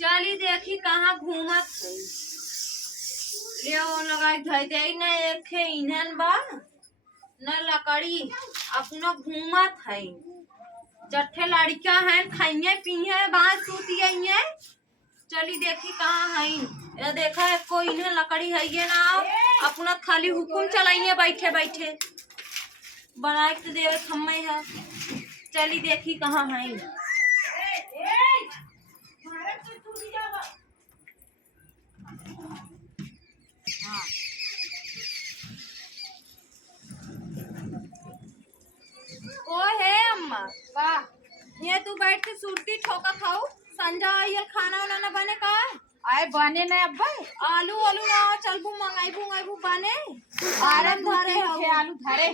चली देखी कहाँ घूमत है। ले वो लगा धई दे न एक ईंधन बा न लकड़ी अपना घूमत है। जट्ठे लड़का है खाइए पिए बांस सूतिए। चली देखी कहाँ है। ये देखा है कोई इन्हें लकड़ी है ये ना अपना खाली हुकुम चलाइए बैठे बैठे बनाए के देवे खम्मे है। चली देखी कहाँ है। हाँ। ओ है अम्मा वाह ये तू बैठ के सुरती ठोका खाऊ संजा ये खाना वाना न बने का आए बने न अब्बा आलू आलू ना चलबू मंगाईबू बने आरम धरे धरे थे आलू धरे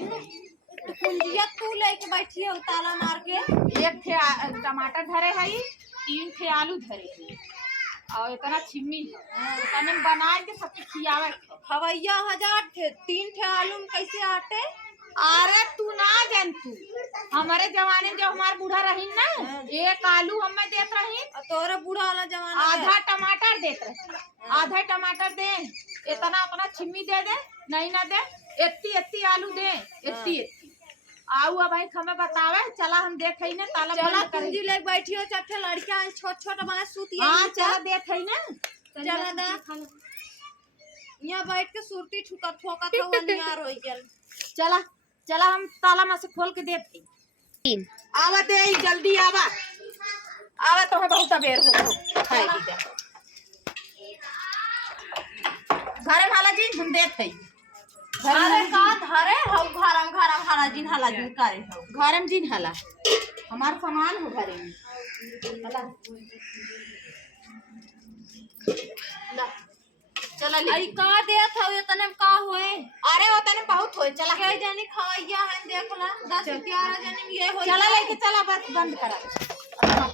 तो कुंजिया तू लेके बैठी हो ताला मार के एक थे टमाटर धरे हई 3 थे आलू धरे हई और इतना छिम्मी तने बना के सबके खियावे हवैया 1000 थे 3 थे आलू में कैसे आटे। अरे तू ना जान तू हमारे जमाने में जब हमार बूढ़ा रही ना एक आलू हमें देत रही तोरा बूढ़ा वाला जमाना आधा टमाटर देत रही आधा टमाटर दे इतना अपना छिम्मी दे दे नहीं ना दे इतनी आलू दे इतनी आऊ अब भाई हमें बतावे चला हम देख ही ना ताला चला बंद कुंजी लेके बैठी हो चट्टे लड़कियां छोट छोट बांस सूतिए। हां चला देख ही ना चला दा यहाँ बैठ के सुरती ठुका ठोका तो नियार हो गया। चला चला हम ताला में से खोल के देते आवा दे जल्दी आवा आवा तो है बहुत बेर हो तो खाई दे घरे वाला जी हम देत है अरे का धरे हौ घरम हला जिन करे हौ घरम जिन हला हमार सामान हो घरे में चला ला चला अरे का देत हौ इतने का होए। अरे वो तने बहुत होए चला कई जनी खवैया है देखला 10 11 जनी ये हो चला लेके चला बस बंद करा